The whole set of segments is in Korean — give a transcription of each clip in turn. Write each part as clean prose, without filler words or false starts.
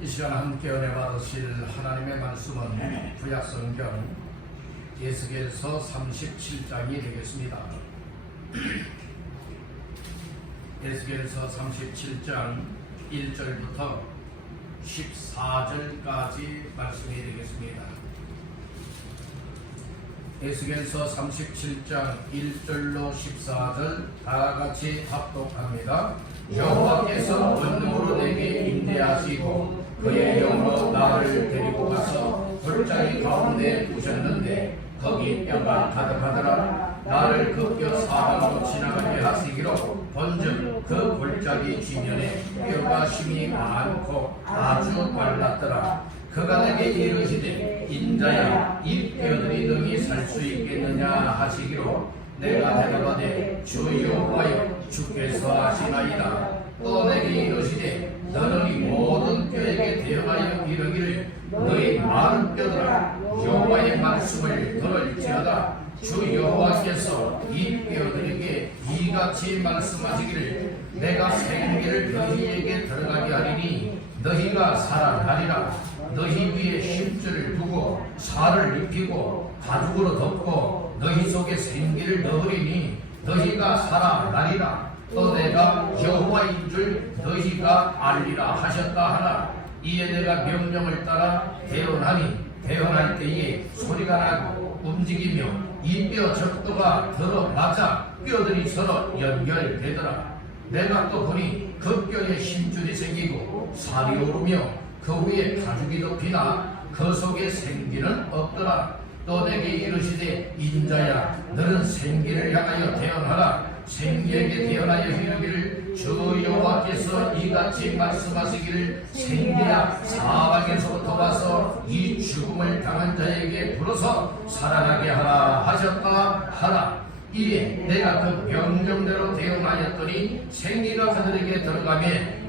이 시간 함께 은혜 받으실 하나님의 말씀은 구약성경 에스겔서 37장이 되겠습니다. 에스겔서 37장 1절부터 14절까지 말씀이 되겠습니다. 에스겔서 37장 1절로 14절 다같이 합독합니다. 여호와께서 권능으로 내게 임재하시고 그의 영으로 나를 데리고 가서 골짜기 가운데 두셨는데 거기 뼈가 가득하더라. 나를 그 뼈 사방으로 지나가게 하시기로 본즉 그 골짜기 지면에 뼈가 심이 많고 아주 말랐더라. 그가 내게 이르시되 인자야 이 뼈들이 능히 살 수 있겠느냐 하시기로 내가 대답하되 주 여호와여 주께서 아시나이다. 또 내게 이르시되 너는 이 모든 뼈에게 대하여 이르기를 너희 마른 뼈들아 여호와의 말씀을 들을지어다. 주 여호와께서 이 뼈들에게 이같이 말씀하시기를 내가 생기를 너희에게 들어가게 하리니 너희가 살아나리라. 너희 위에 힘줄을 두고 살을 입히고 가죽으로 덮고 너희 속에 생기를 넣으리니 너희가 살아나리라. 또 내가 여호와인 줄 너희가 알리라 하셨다 하나. 이에 내가 명령을 따라 대언하니 대언할 때에 소리가 나고 움직이며 이 뼈 적도가 들어맞아 뼈들이 서로 연결되더라. 내가 또 보니 그 뼈에 힘줄이 생기고 살이 오르며 그 위에 가죽이 덮이나 그 속에 생기는 없더라. 또 내게 이르시되 인자야 너는 생기를 향하여 대언하라. 생기에게 대언하여 이르기를 주 여호와께서 이같이 말씀하시기를 생기야 사방에서부터 와서 이 죽음을 당한 자에게 불어서 살아나게 하라 하셨다 하라. 이에 내가 그 명령대로 대응하였더니 생기가 그들에게 들어가며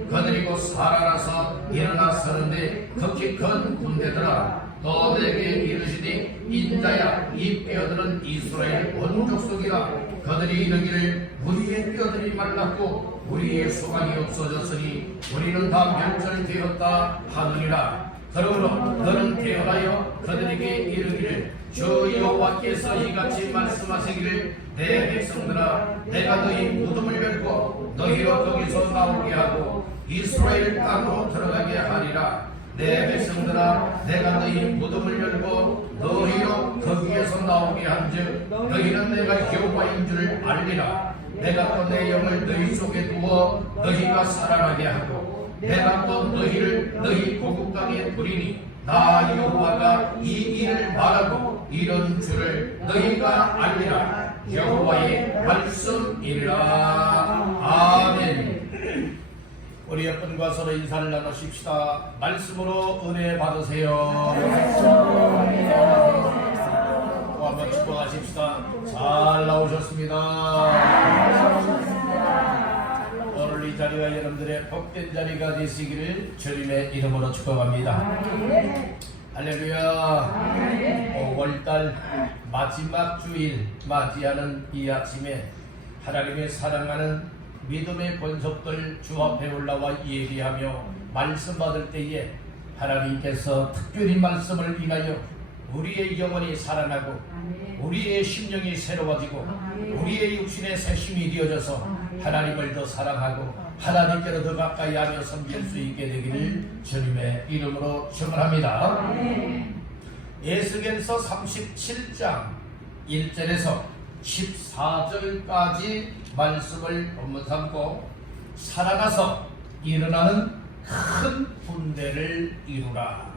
그들이 곧 살아나서 일어나 서는데 극히 큰 군대더라. 또 내게 이르시되 인자야 이 뼈들은 이스라엘 온 족속이라. 그들이 이르기를 우리의 뼈들이 말랐고 우리의 소망이 없어졌으니 우리는 다 멸절되었다 하느니라. 그러므로 너는 대언하여 그들에게 이르기를 주 여호와께서 이같이 말씀하시기를 내 백성들아 내가 너희 무덤을 열고 너희로 거기서 나오게 하고 이스라엘 땅으로 들어가게 하리라. 내 백성들아 내가 너희 무덤을 열고 너희로 거기에서 나오게 한즉 너희는 내가 여호와인 줄 알리라. 내가 또 내 영을 너희 속에 두어 너희가 살아나게 하고 내가 또 너희를 너희 고국 땅에 부리니 나 여호와가 이 일을 말하고 이런 줄을 너희가 알리라. 여호와의 말씀이라. 아멘. 우리 옆분과 서로 인사를 나누십시다. 말씀으로 은혜 받으세요. 또 한번 축복하십시다. 잘 나오셨습니다. 오늘 이 자리가 여러분들의 복된 자리가 되시기를 주님의 이름으로 축복합니다. 할렐루야. 5월달 마지막 주일 맞이하는 이 아침에 하나님의 사랑하는 믿음의 권속들 주 앞에 올라와 예비하며 말씀 받을 때에 하나님께서 특별히 말씀을 인하여 우리의 영혼이 살아나고 우리의 심령이 새로워지고 우리의 육신의 새 힘이 되어져서 하나님을 더 사랑하고 하나님께로 더 가까이 하며 섬길 수 있게 되기를 주님의 이름으로 축원합니다. 에스겔서 37장 1절에서 14절까지 말씀을 본문 삼고 살아나서 일어나는 큰 군대를 이루라.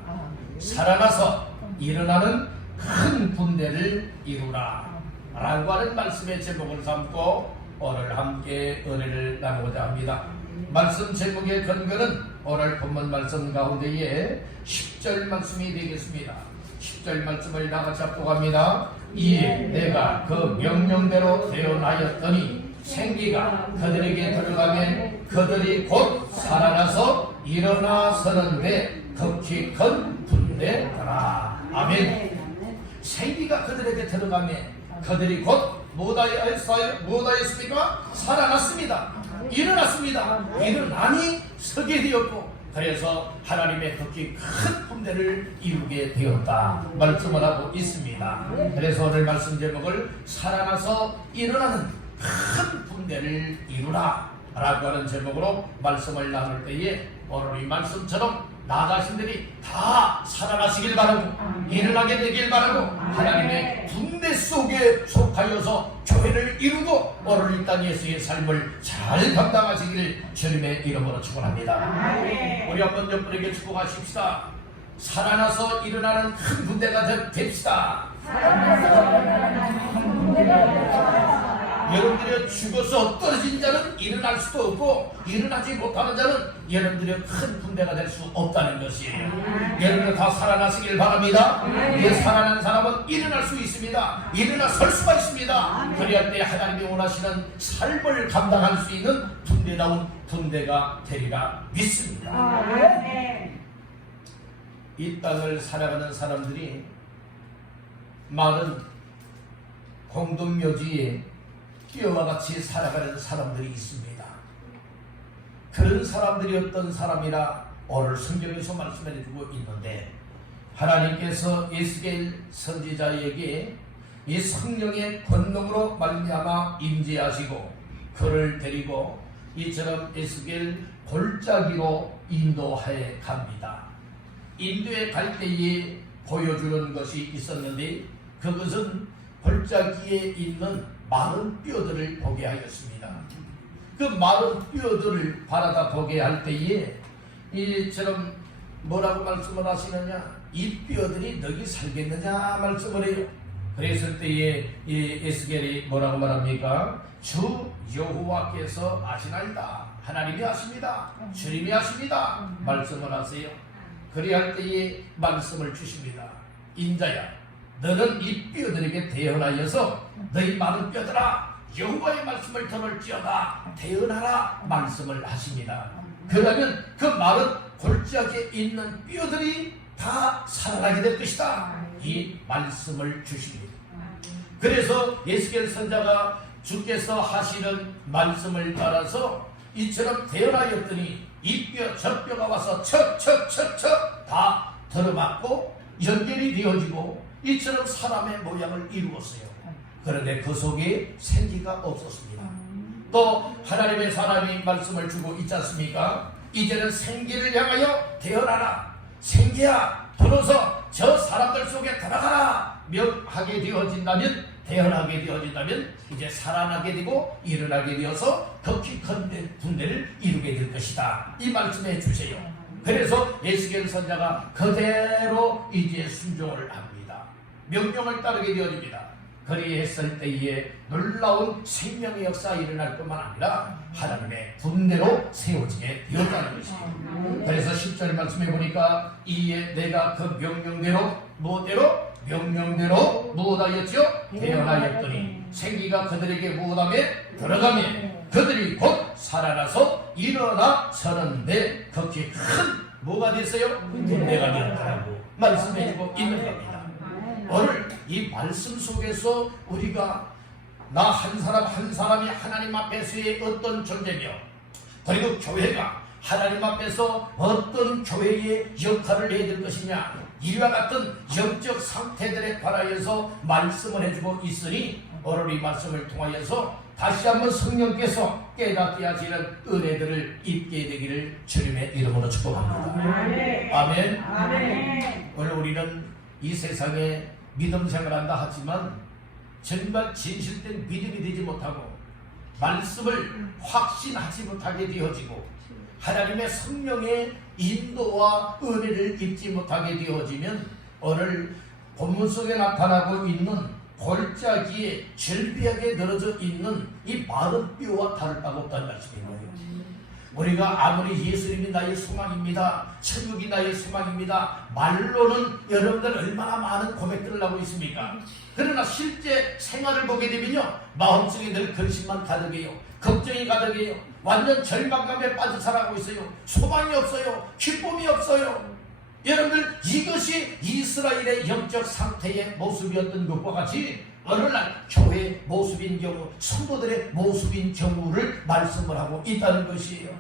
살아나서 일어나는 큰 군대를 이루라 라고 하는 말씀의 제목을 삼고 오늘 함께 은혜를 나누고자 합니다. 말씀 제목의 근거는 오늘 본문 말씀 가운데에 10절 말씀이 되겠습니다. 10절 말씀을 나같이 합독합니다. 이에 내가 그 명령대로 대언하였더니 생기가 그들에게 들어가면 그들이 곧 살아나서 일어나 서는데 극히 큰 군대더라. 아멘. 생기가 그들에게 들어가면 그들이 곧 무엇하였습니까? 살아났습니다. 일어났습니다. 일어나니 서게 되었고 그래서 하나님의 극히 큰 품대를 이루게 되었다 말씀을 하고 있습니다. 그래서 오늘 말씀 제목을 살아나서 일어나는 큰 품대를 이루라 라고 하는 제목으로 말씀을 나눌 때에 오늘 이 말씀처럼 나 자신들이 다 살아나시길 바라고 일어나게 되길 바라고 하나님의 분대 속에 속하여서 교회를 이루고 오늘 이 땅 예수의 삶을 잘 감당하시기를 주님의 이름으로 축원합니다. 우리 한번 옆분에게 축복하십시다. 살아나서 일어나는 큰 군대가 됩시다. 여러분들이 죽어서 떨어진 자는 일어날 수도 없고 일어나지 못하는 자는 여러분들의 큰 군대가 될 수 없다는 것이에요. 여러분들 다 살아나시길 바랍니다. 살아난 사람은 일어날 수 있습니다. 일어나 설 수가 있습니다. 그래야 때 하나님이 원하시는 삶을 감당할 수 있는 군대다운 군대가 되리라 믿습니다. 이 땅을 살아가는 사람들이 많은 공동묘지에 끼어와 같이 살아가는 사람들이 있습니다. 그런 사람들이 어떤 사람이라 오늘 성경에서 말씀해주고 있는데 하나님께서 에스겔 선지자에게 이 성령의 권능으로 말미암아 임재하시고 그를 데리고 이처럼 에스겔 골짜기로 인도하여 갑니다. 인도에 갈 때에 보여주는 것이 있었는데 그것은 골짜기에 있는 마른 뼈들을 보게 하였습니다. 그 마른 뼈들을 바라다 보게 할 때에 이처럼 뭐라고 말씀을 하시느냐, 이 뼈들이 너희 살겠느냐 말씀을 해요. 그랬을 때에 이 에스겔이 뭐라고 말합니까? 주 여호와께서 아시나이다. 하나님이 아십니다. 주님이 아십니다. 말씀을 하세요. 그리할 때에 말씀을 주십니다. 인자야, 너는 이 뼈들에게 대언하여서 너희 마른 뼈들아 여호와의 말씀을 들을지어다 대언하라 말씀을 하십니다. 그러면 그 마른 골짜기에 있는 뼈들이 다 살아나게 될 것이다. 이 말씀을 주십니다. 그래서 에스겔 선자가 주께서 하시는 말씀을 따라서 이처럼 대언하였더니 이 뼈 저 뼈가 와서 척척척척 다 들어맞고 연결이 되어지고 이처럼 사람의 모양을 이루었어요. 그런데 그 속에 생기가 없었습니다. 또 하나님의 사람이 말씀을 주고 있지 않습니까? 이제는 생기를 향하여 대언하라. 생기야 들어서 저 사람들 속에 들어가라 명하게 되어진다면, 대언하게 되어진다면 이제 살아나게 되고 일어나게 되어서 극히 큰 분대를 이루게 될 것이다. 이 말씀해 주세요. 그래서 에스겔 선자가 그대로 이제 순종을 합니다. 명령을 따르게 되어집니다. 그리했을 때에 놀라운 생명의 역사 일어날 뿐만 아니라 하나님의 분대로 세워지게 되었다는 것이에요. 그래서 10절 말씀해 보니까 이에 내가 그 명령대로 무엇대로? 명령대로 무엇하였죠? 대언하였더니 생기가 그들에게 무엇하며 들어가며 그들이 곧 살아나서 일어나 서는데 극히 큰 뭐가 됐어요? 군대가 되었다고 말씀해주고 있는 겁니다. 오늘 이 말씀 속에서 우리가 나 한 사람 한 사람이 하나님 앞에서의 어떤 존재며 그리고 교회가 하나님 앞에서 어떤 교회의 역할을 해야 될 것이냐, 이와 같은 영적 상태들에 관하여서 말씀을 해주고 있으니 오늘 이 말씀을 통하여서 다시 한번 성령께서 깨닫게 하시는 은혜들을 입게 되기를 주님의 이름으로 축복합니다. 아멘. 아멘. 오늘 우리는 이 세상에 믿음 생활한다 하지만 정말 진실된 믿음이 되지 못하고 말씀을 확신하지 못하게 되어지고 하나님의 성령의 인도와 은혜를 입지 못하게 되어지면 오늘 본문 속에 나타나고 있는 골짜기에 절비하게 늘어져 있는 이 마른 뼈와 다를 바가 없다는 말씀이에요. 우리가 아무리 예수님이 나의 소망입니다, 천국이 나의 소망입니다, 말로는 여러분들 얼마나 많은 고백들을 하고 있습니까? 그러나 실제 생활을 보게 되면요, 마음속에 늘 근심만 가득해요. 걱정이 가득해요. 완전 절망감에 빠져 살아가고 있어요. 소망이 없어요. 기쁨이 없어요. 여러분들, 이것이 이스라엘의 영적 상태의 모습이었던 것과 같이 오늘날 교회의 모습인 경우, 성도들의 모습인 경우를 말씀을 하고 있다는 것이에요.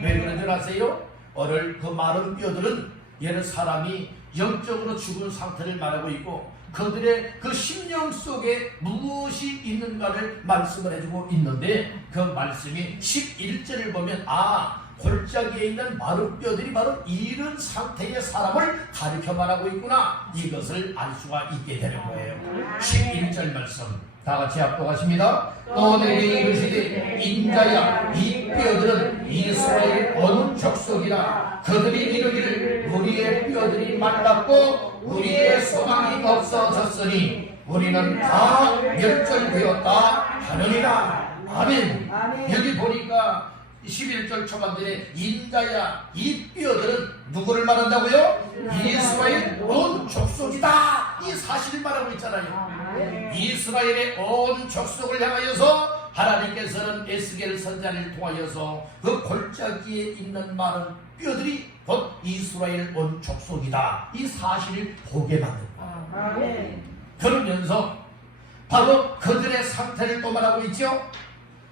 왜 그런 줄 아세요? 오늘 그 마른 뼈들은 얘는 사람이 영적으로 죽은 상태를 말하고 있고 그들의 그 심령 속에 무엇이 있는가를 말씀을 해주고 있는데 그 말씀이 11절을 보면 골짜기에 있는 마른 뼈들이 바로 이런 상태의 사람을 가리켜 말하고 있구나, 이것을 알 수가 있게 되는 거예요. 11절 말씀 다 같이 합독하십니다. 또 내게 이르시되 인자야 이 뼈들은 이스라엘 어느 족속이라. 그들이 이르기를 우리의 뼈들이 말랐고 우리의 소망이 없어졌으니 우리는 다 멸절되었다 하느니라. 아멘. 여기 보니까 11절 초반절에 인자야 이 뼈들은 누구를 말한다고요? 이스라엘 온 족속이다, 이 사실을 말하고 있잖아요. 이스라엘의 온 족속을 향하여서 하나님께서는 에스겔 선지자를 통하여서 그 골짜기에 있는 많은 뼈들이 곧 이스라엘 온 족속이다, 이 사실을 보게 만든 거예요. 그러면서 바로 그들의 상태를 또 말하고 있죠.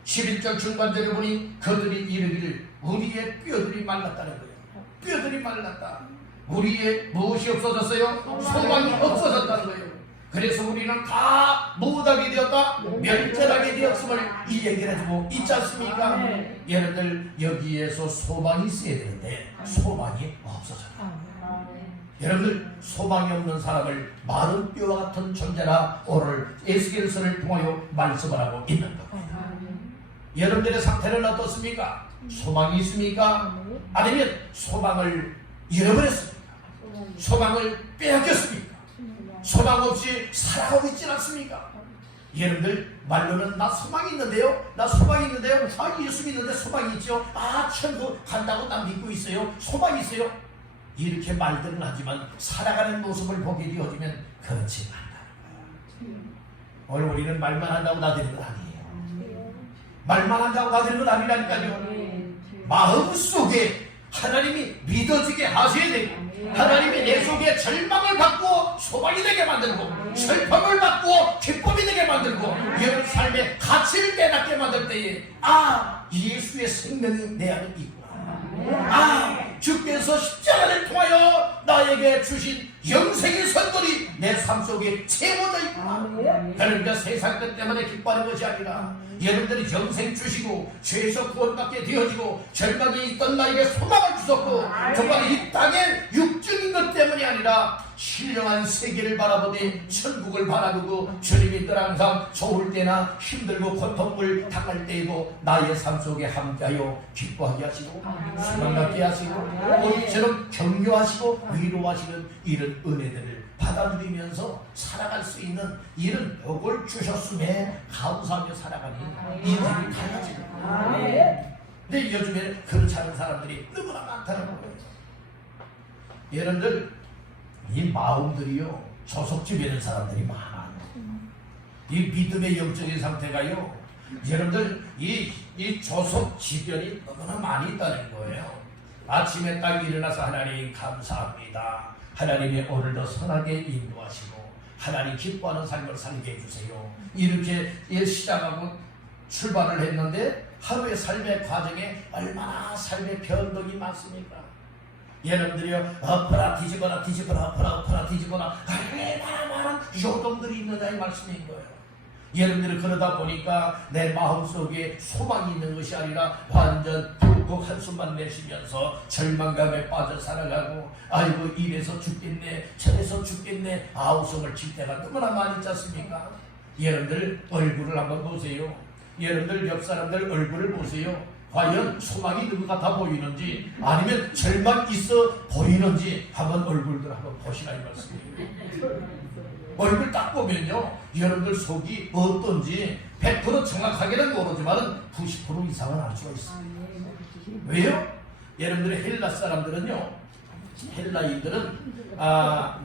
11절 중반절에 보니 그들이 이르기를 우리의 뼈들이 말랐다는 거예요. 뼈들이 말랐다. 우리의 무엇이 없어졌어요? 소망이 없어졌다는 거예요. 그래서 우리는 다 못하게 되었다, 멸절하게 되었음을 이 얘기를 해주고 있지 않습니까? 여러분들 여기에서 소망이 있어야 되는데 소망이 없어졌다. 여러분들 소망이 없는 사람을 마른 뼈와 같은 존재라 오늘 에스겔서를 통하여 말씀을 하고 있는 겁니다. 여러분들의 상태는 어떻습니까? 소망이 있습니까? 아니면 소망을 잃어버렸습니까? 소망을 빼앗겼습니까? 소망 없이 살아가고 있지 않습니까? 여러분들 말로는 나 소망이 있는데요, 나 소망이 있는데요, 예수 믿는데 소망이 있죠, 천국 간다고 나 믿고 있어요, 소망이 있어요, 이렇게 말들은 하지만 살아가는 모습을 보게 되어지면 그렇지 않다. 오늘 우리는 말만 한다고 다 되는 건 아니에요. 말만 한다고 다 되는 건 아니라니까요. 마음속에 하나님이 믿어지게 하셔야 되고 하나님이 내 속에 절망을 받고 소망이 되게 만들고 슬픔을 받고 기쁨이 되게 만들고 여러분 삶의 가치를 깨닫게 만들 때에 예수의 생명이 내 안에 있구나, 주께서 십자가를 통하여 나에게 주신 영생의 선물이 내 삶 속에 채워져 있구나. 그러니까 세상 것 때문에 기뻐하는 것이 아니라 여러분들이 영생 주시고 죄에서 구원받게 되어지고 절망이 있던 나에게 소망을 주셨고 정말 이 땅의 육적인 것 때문이 아니라 신령한 세계를 바라보되 천국을 바라보고 주님이 늘 항상 좋을 때나 힘들고 고통을 당할 때에도 나의 삶 속에 함께하여 기뻐하게 하시고 소망 갖게 하시고 우리처럼 격려하시고 위로하시는 이런 은혜들을 받아들이면서 살아갈 수 있는 이런 복을 주셨음에 감사하며 살아가니 인생이 달라집니다. 근데 요즘에 그렇지 않은 사람들이 너무나 많다는 거예요. 여러분들 이 마음들이요 조속지 되는 사람들이 많아요. 이 믿음의 영적인 상태가요 여러분들 이 조속 지변이 너무나 많이 있다는 거예요. 아침에 딱 일어나서 하나님 감사합니다, 하나님이 오늘도 선하게 인도하시고 하나님 기뻐하는 삶을 살게 해주세요, 이렇게 시작하고 출발을 했는데 하루의 삶의 과정에 얼마나 삶의 변덕이 많습니까? 여러분들이요 엎어라 뒤집어라 뒤집어라 엎어라 뒤집어라 얼마나 많은 요동들이 있느냐 이 말씀인 거예요. 여러분들이 그러다 보니까 내 마음속에 소망이 있는 것이 아니라 완전 푹푹 한숨만 내쉬면서 절망감에 빠져 살아가고 아이고 이래서 죽겠네 저래서 죽겠네 웃음을 칠 때가 너무나 많이 있지 않습니까? 여러분들 얼굴을 한번 보세요. 여러분들 옆 사람들 얼굴을 보세요. 과연 소망이 있는 것 같아 보이는지 아니면 절망 있어 보이는지 한번 얼굴들 한번 보시라 이 말씀이에요. 얼굴 딱 보면요 여러분들 속이 어떤지 100% 정확하게는 모르지만 90% 이상은 알 수가 있습니다. 왜요? 여러분들의 헬라 사람들은요 헬라인들은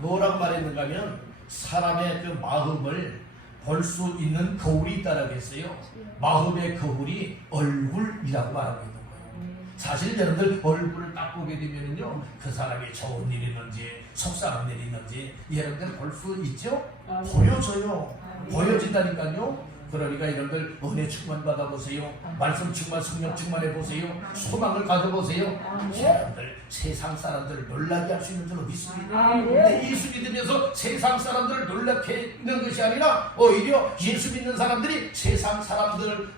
뭐라고 말했는가 하면 사람의 그 마음을 볼 수 있는 거울이 있다라고 했어요. 마음의 거울이 얼굴이라고 말하고 있는 거예요. 사실 여러분들 얼굴을 딱 보게 되면요 그 사람이 좋은 일이 있는지 속상한 일이 있는지 여러분들 볼 수 있죠? 보여져요. 보여진다니까요. 그러니까 여러분들 은혜 충만 받아보세요. 말씀 충만, 성령 충만해 보세요. 소망을 가져보세요. 여러분들 세상 사람들을 놀라게 할 수 있는 줄로 믿습니다. 근데 예수 믿으면서 세상 사람들을 놀라게 있는 것이 아니라 오히려 예수 믿는 사람들이 세상 사람들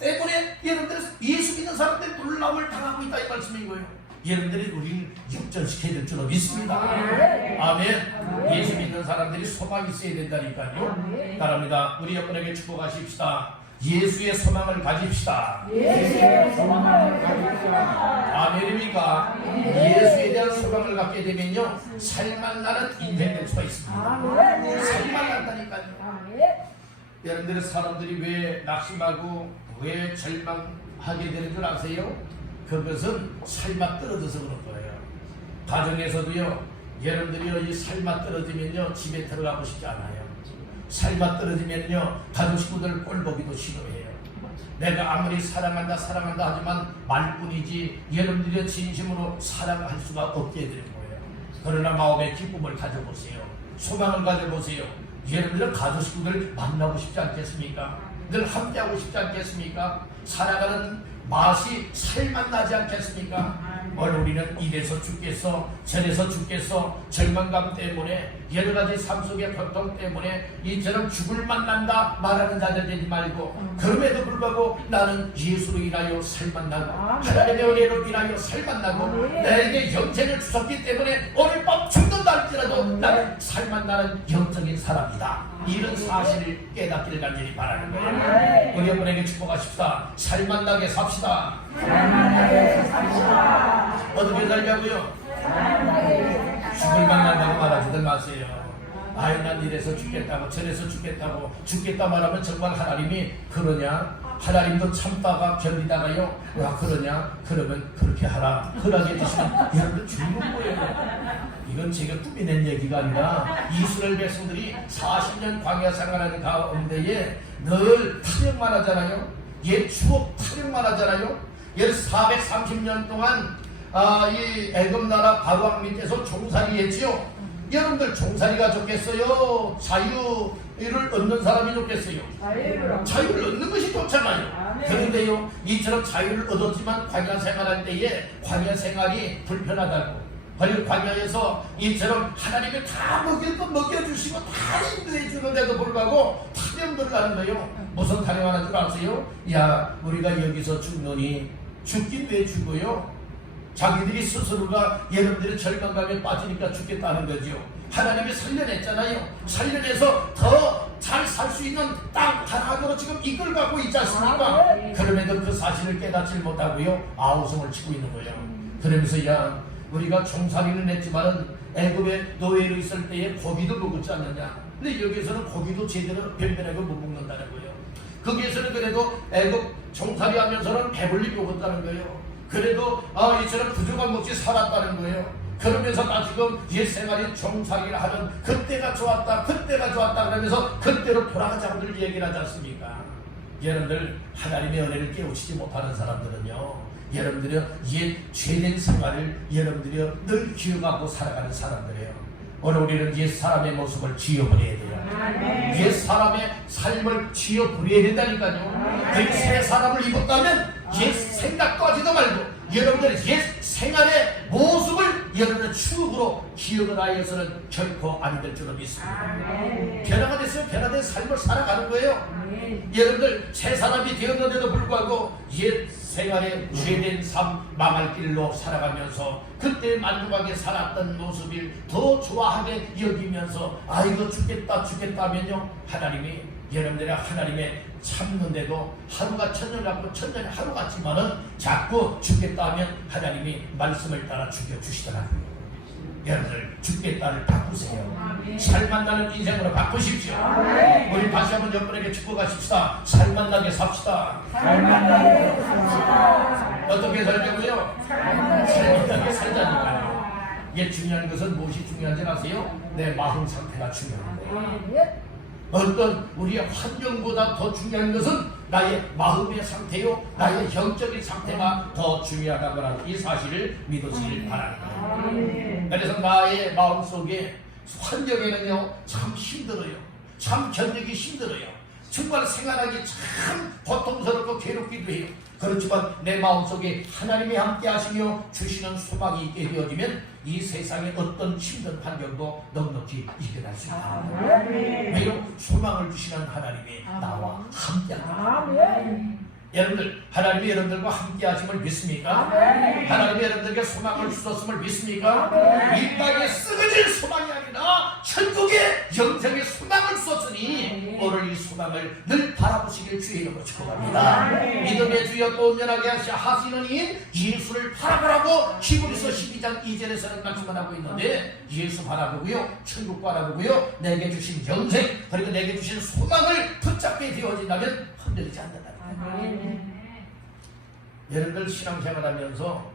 때문에 여러분들 예수 믿는 사람들이 놀라움을 당하고 있다 이 말씀인 거예요. 여러분들이 우리를 역전시켜야 될 줄로 믿습니다. 아멘. 예수 믿는 사람들이 소망이 있어야 된다니까요. 따릅니다. 우리 여러분에게 축복하십시다. 예수의 소망을 가집시다. 예수의 소망을 가집시다. 아멘입니까? 예수에 대한 소망을 갖게 되면요, 살만 나는 인생 될 수가 있습니다. 살만 난다니까요. 여러분들의 사람들이 왜 낙심하고 왜 절망하게 되는 줄 아세요? 그것은 삶맛 떨어져서 그런 거예요. 가정에서도요, 여러분들이요, 이 삶맛 떨어지면요, 집에 들어가고 싶지 않아요. 삶맛 떨어지면요, 가족 식구들 꼴 보기도 싫어해요. 내가 아무리 사랑한다 하지만 말뿐이지 여러분들이 진심으로 사랑할 수가 없게 되는 거예요. 그러나 마음의 기쁨을 가져보세요. 소망을 가져보세요. 여러분들은 가족 식구들 만나고 싶지 않겠습니까? 늘 함께하고 싶지 않겠습니까? 살아가는 맛이 살만 나지 않겠습니까? 오늘 우리는 이래서 죽겠어 저래서 죽겠어 절망감 때문에 여러가지 삶 속의 고통 때문에 이처럼 죽을 만난다 말하는 자들 되지 말고, 그럼에도 불구하고 나는 예수로 인하여 살만 나고 하나님의 은혜로 인하여 살만 나고 나에게 영생을 주셨기 때문에 오늘 밤 죽는다 할지라도 나는 살만 나는 영적인 사람이다. 이런 사실을 깨닫기를 간절히 바라는 거예요. 우리 여러분에게 축복하십시다. 살만 나게 삽시다. 어떻게 살자고요? 죽을 만난다고 말하지들 마세요. 아유, 난 이래서 죽겠다고 저래서 죽겠다 말하면 정말 하나님이 그러냐? 하나님도 참다가 견디다가요, 와 그러냐? 그러면 그렇게 하라. 허락해 주시면 여러분들 죽는 거예요. 이건 제가 꾸며낸 얘기가 아니라 이스라엘 백성들이 40년 광야 생활하는 가운데에 늘 타령만 하잖아요. 옛 추억 타령만 하잖아요. 430년 동안 이 애굽 나라 바로왕 밑에서 종살이 했지요. 여러분들 종살이가 좋겠어요? 자유를 얻는 사람이 좋겠어요? 자유를 얻는 것이 좋잖아요. 그런데요, 이처럼 자유를 얻었지만 광야 생활할 때에 광야 생활이 불편하다고, 그리고 광야에서 이처럼 하나님이 다 먹일 것 먹여주시고 다 인도해 주는데도 불구하고 타령들을 하는 거예요. 무슨 타령하는 줄 아세요? 야, 우리가 여기서 죽느니 죽긴 왜 죽어요? 자기들이 스스로가 여러분들의 절망감에 빠지니까 죽겠다는 거지요. 하나님이 살려냈잖아요. 살려내서 더 잘 살 수 있는 땅 하나로 지금 이끌어가고 있지 않습니까? 그럼에도 그 사실을 깨닫지 못하고요, 아우성을 치고 있는 거예요. 그러면서 야, 우리가 종살이는 했지만은 애굽의 노예로 있을 때에 고기도 먹었지 않느냐. 근데 여기서는 고기도 제대로 변변하게 못 먹는다는 거예요. 거기에서는 그래도 애굽 종살이 하면서는 배불리 먹었다는 거예요. 그래도 이처럼 부족한 먹지 살았다는 거예요. 그러면서 나 지금 옛생활이 종살이를 하는 그때가 좋았다 그러면서 그때로 돌아가자고들 얘기를 하지 않습니까? 여러분들 하나님의 은혜를 깨우치지 못하는 사람들은요, 여러분들이 옛 죄된 생활을 여러분들이 늘 기억하고 살아가는 사람들이에요. 오늘 우리는 옛 사람의 모습을 지워버려야 돼요. 옛 사람의 삶을 지워버려야 된다니까요. 그 새 사람을 입었다면 옛 생각도 하지도 말고 여러분들의 옛 생활의 모습을 여러분의 추억으로 기억을 하여서는 결코 안 될 줄로 믿습니다. 변화가 됐으면 변화된 삶을 살아가는 거예요. 여러분들 새 사람이 되었는데도 불구하고 옛 생활의 죄된 삶 망할 길로 살아가면서 그때 만족하게 살았던 모습을 더 좋아하게 여기면서 이거 죽겠다 하면요, 하나님이 여러분들의 하나님의 참는데도 하루가 천년 같고 천년이 하루 같지만은 자꾸 죽겠다 하면 하나님이 말씀을 따라 죽여주시더라고요. 여러분들 죽겠다를 바꾸세요. 살만 나는 인생으로 바꾸십시오. 우리 다시 한번 여러분에게 축복하십시다. 살만 나게 삽시다. 어떻게 살자고요? 살만 나게 살자니까요. 이게 중요한 것은 무엇이 중요한지 아세요? 내 마음 상태가 중요한 거예요. 어떤 우리의 환경보다 더 중요한 것은 나의 마음의 상태요, 나의 영적인 상태가 더 중요하다는 이 사실을 믿으시길 바랍니다. 그래서 나의 마음속에 환경에는요 참 힘들어요. 참 견디기 힘들어요. 정말 생활하기 참 고통스럽고 괴롭기도 해요. 그렇지만 내 마음속에 하나님이 함께 하시며 주시는 소망이 있게 되어지면 이 세상의 어떤 힘든 환경도 넉넉히 이겨낼 수 있다. 왜요? 소망을 주시는 하나님이 나와 함께합니다. 여러분들, 하나님이 여러분들과 함께 하심을 믿습니까? 하나님이 여러분들에게 소망을 주셨음을 믿습니까? 이 땅에 쓰러질 소망이 아니라 천국의 영생의 소망을 주셨으니 오늘 이 소망을 늘 바라보시길 주의 이름으로 축복합니다. 믿음의 주여 또 온전하게 하시는 이 예수를 바라보라고 히브리서 12장 2절에서는 말씀을 하고 있는데, 예수 바라보고요, 천국 바라보고요, 내게 주신 영생 그리고 내게 주신 소망을 붙잡게 되어진다면 흔들리지 않는다. 여러분들 신앙생활하면서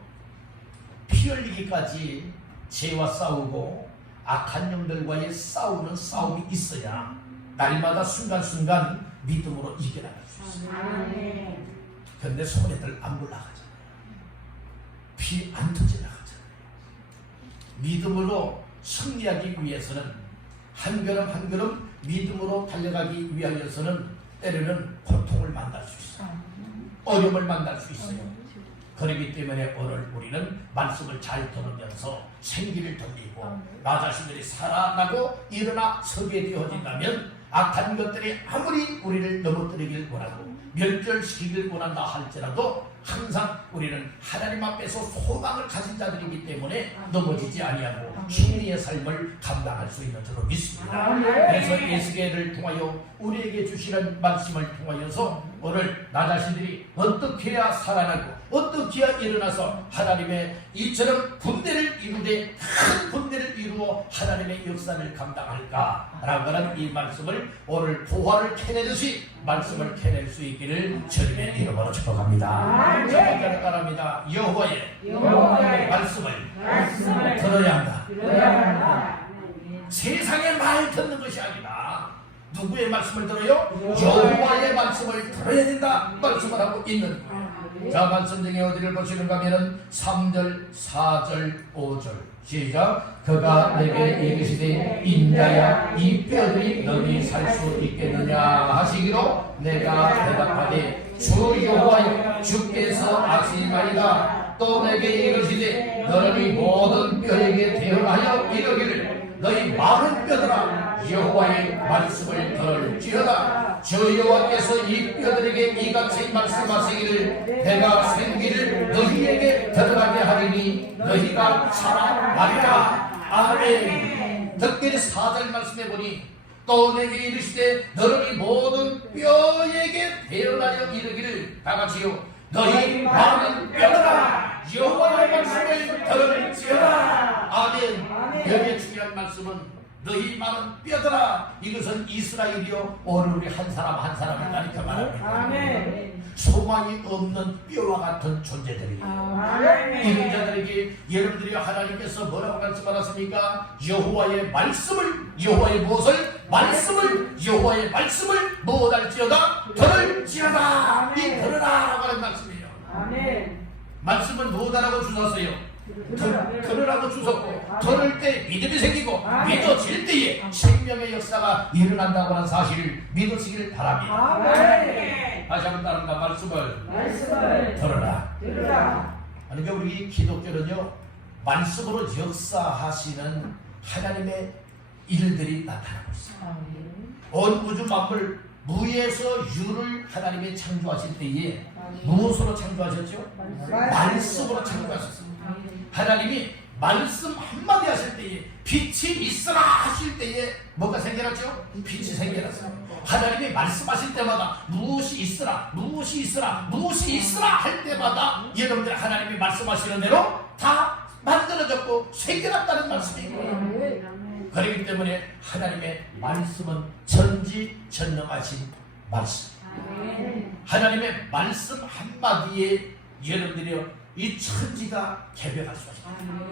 피 흘리기까지 죄와 싸우고 악한 영들과의 싸우는 싸움이 있어야 날마다 순간순간 믿음으로 이겨나갈 수 있어요. 그런데 손해들 안 올라가잖아요. 피 안 터져나가잖아요. 믿음으로 승리하기 위해서는 한 걸음 한 걸음 믿음으로 달려가기 위하여서는 때로는 고통을 만날 수 있어요. 어려움을 만날 수 있어요. 그렇기 때문에 오늘 우리는 말씀을 잘 들으면서 생기를 돌리고 나 자신들이 살아나고 일어나 서게 되어진다면 악한 것들이 아무리 우리를 넘어뜨리길 원하고 멸절시키길 원한다 할지라도 항상 우리는 하나님 앞에서 소망을 가진 자들이기 때문에 넘어지지 아니하고 승리의 삶을 감당할 수 있는 줄로 믿습니다. 그래서 에스겔을 통하여 우리에게 주시는 말씀을 통하여서 오늘 나 자신들이 어떻게 해야 살아나고 어떻게 해야 일어나서 하나님의 이처럼 군대를 이루되 큰 군대를 이루어 하나님의 역사를 감당할까라고 하는 이 말씀을 오늘 보화를 캐내듯이 말씀을 캐낼 수 있기를 주님의 이름으로 축복합니다. 첫 번째로 따라합니다. 여호와의 말씀을 들어야 한다. 세상의 말 듣는 것이 아니라 누구의 말씀을 들어요? 여호와의 말씀을 들어야 된다 말씀을 하고 있는 거예요. 자, 말씀 중에 어디를 보시는가 하면은 3절, 4절, 5절 시작. 그가 내게 이르시되 인자야 이 뼈들이 너희 살 수 있겠느냐 하시기로 내가 대답하되 주 여호와여 주께서 아시나이다. 또 내게 이르시되 너희 모든 뼈에게 대언하여 이르기를 너희 많은 뼈들아 여호와의 말씀을 들을지어다. 주 여호와께서 이 뼈들에게 이같이 말씀하시기를 내가 생기를 너희에게 들어가게 하리니 너희가 살아나리라. 아멘. 특별히 4절 말씀해 보니 또 내게 이르시되 너희 모든 뼈에게 대언하여 이르기를 다같이요 너희 많은 뼈들아 여호와의 말씀을 들을지어다. 아멘. 여기에 중요한 말씀은 너희 많은 뼈들아, 이것은 이스라엘이요 오늘 우리 한 사람 한 사람을 가리켜 말합니다. 소망이 없는 뼈와 같은 존재들이에요. 이런 자들에게 여러분들이 하나님께서 뭐라고 말씀하셨습니까? 여호와의 말씀을, 여호와의 무엇을? 말씀을, 여호와의 말씀을 무엇할지어다? 들을지어다. 이 들으라라고 하는 말씀이에요. 말씀을 무엇하라고 주셨어요? 들으라고 주셨고 들을 때 믿음이 생기고 믿어질 때에 생명의 역사가 일어난다고 하는 사실을 믿으시길 바랍니다. 다시 한번 따릅니다. 말씀을 들으라. 그러니까 우리 기독교는요 말씀으로 역사하시는 하나님의 일들이 나타나고 있어요. 온 우주 만물 무에서 유를 하나님이 창조하실 때에 무엇으로 창조하셨죠? 말씀으로 창조하셨습니다. 하나님이 말씀 한마디 하실 때에 빛이 있으라 하실 때에 뭐가 생겨났죠? 빛이 생겨났어요. 하나님이 말씀하실 때마다 무엇이 있으라 무엇이 있으라 무엇이 있으라 할 때마다 여러분들 하나님이 말씀하시는 대로 다 만들어졌고 생겨났다는 말씀이에요. 그렇기 때문에 하나님의 말씀은 전지전능하신 말씀. 하나님의 말씀 한마디에 여러분들이 이 천지가 개벽할 수가 있습니다.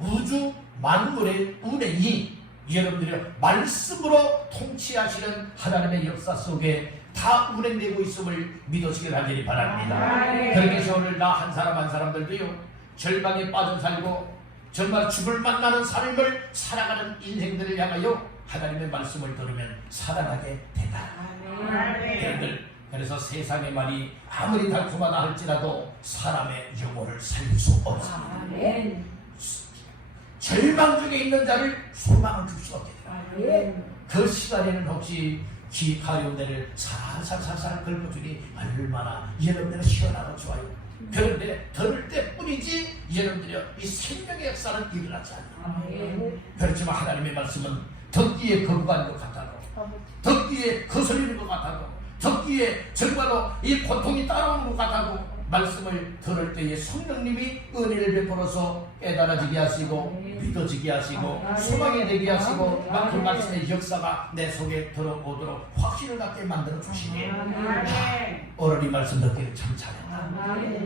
우주 만물의 운행이 여러분들이 말씀으로 통치하시는 하나님의 역사 속에 다 운행되고 있음을 믿으시길 하기를 바랍니다. 그래서 오늘 나 한 사람 한 사람들도요 절망에 빠져 살고 정말 죽을 만나는 삶을 살아가는 인생들을 향하여 하나님의 말씀을 들으면 살아나게 된다. 여러분들, 그래서 세상의 말이 아무리 달콤하다 할지라도 사람의 영혼을 살릴 수 없습니다. 절망 중에 있는 자를 소망을 줄 수 없게 됩니다. 그 시간에는 혹시 기 가운데를 살살살살 긁어주니 얼마나 여러분들은 시원하고 좋아요. 그런데 들을 때뿐이지 여러분들이 이 생명의 역사는 일어나지 않아요. 그렇지만 하나님의 말씀은 듣기에 거부하는 것 같아도, 듣기에 거슬리는 것 같아도, 듣기에 정말로 이 고통이 따라오는 것 같아도 말씀을 들을 때에 성령님이 은혜를 베풀어서 깨달아지게 하시고 믿어지게 하시고 소망이 되게 하시고 그 말씀의 역사가 내 속에 들어오도록 확신을 갖게 만들어 주시니 오늘 이 말씀 듣기를 참 잘했다.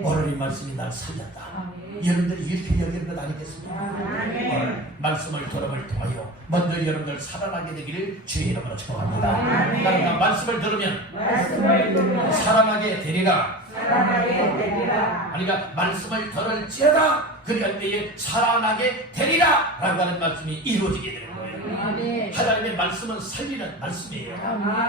오늘 이 말씀이 날 살렸다. 여러분들이 이렇게 여기는 것 아니겠습니까? 오늘 말씀을 들음을 통하여 먼저 여러분들 살아나게 되기를 주의 이름으로 축복합니다. 그러니까 말씀을 들으면 살아나게 되리라. 그러니까 말씀을 들을지어다 그리할 때에 살아나게 되리라 라고 하는 말씀이 이루어지게 되는 거예요. 하나님의 말씀은 살리는 말씀이에요.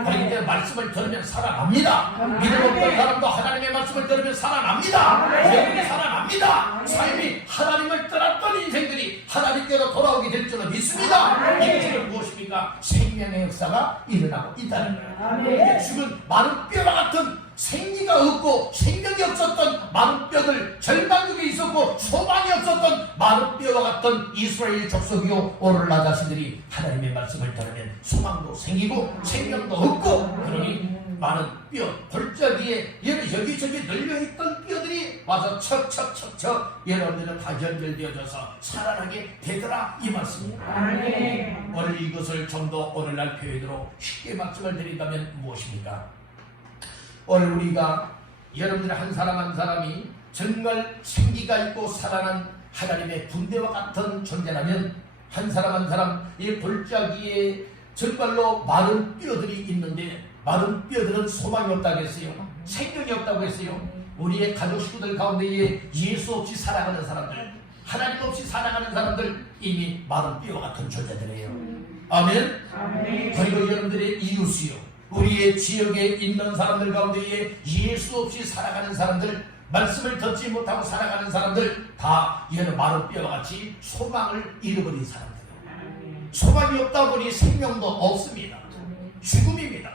그렇기 때문에 말씀을 들으면 살아납니다. 믿음 없던 사람도 하나님의 말씀을 들으면 살아납니다. 영혼이 살아납니다. 삶이 하나님을 떠났던 인생들이 하나님께로 돌아오게 될 줄을 믿습니다. 이것은 무엇입니까? 생명의 역사가 일어나고 있다는 거예요. 이게 죽은 마른 뼈와 같은 생기가 없고 생명이 없었던 마른 뼈들, 절망 중에 있었고 소망이 없었던 마른 뼈와 같은 이스라엘 족속이요 오늘날 자신들이 하나님의 말씀을 들으면 소망도 생기고 생명도 없고 그러니 많은 뼈, 골짜기에 여기저기 널려있던 뼈들이 와서 척척척척 여러분들은 다 연결되어져서 살아나게 되더라 이 말씀입니다. 오늘 이것을 좀 더 오늘날 표현으로 쉽게 말씀을 드린다면 무엇입니까? 오늘 우리가 여러분들 한 사람 한 사람이 정말 생기가 있고 살아난 하나님의 군대와 같은 존재라면 한 사람 한 사람 이 골짜기에 정말로 마른 뼈들이 있는데 마른 뼈들은 소망이 없다고 했어요. 생명이 없다고 했어요. 우리의 가족 식구들 가운데에 예수 없이 살아가는 사람들, 하나님 없이 살아가는 사람들 이미 마른 뼈와 같은 존재들이에요. 아멘. 그리고 여러분들의 이웃이요 우리의 지역에 있는 사람들 가운데에 예수 없이 살아가는 사람들, 말씀을 듣지 못하고 살아가는 사람들 다 얘는 마른 뼈와 같이 소망을 잃어버린 사람들이에요. 소망이 없다 보니 생명도 없습니다. 죽음입니다.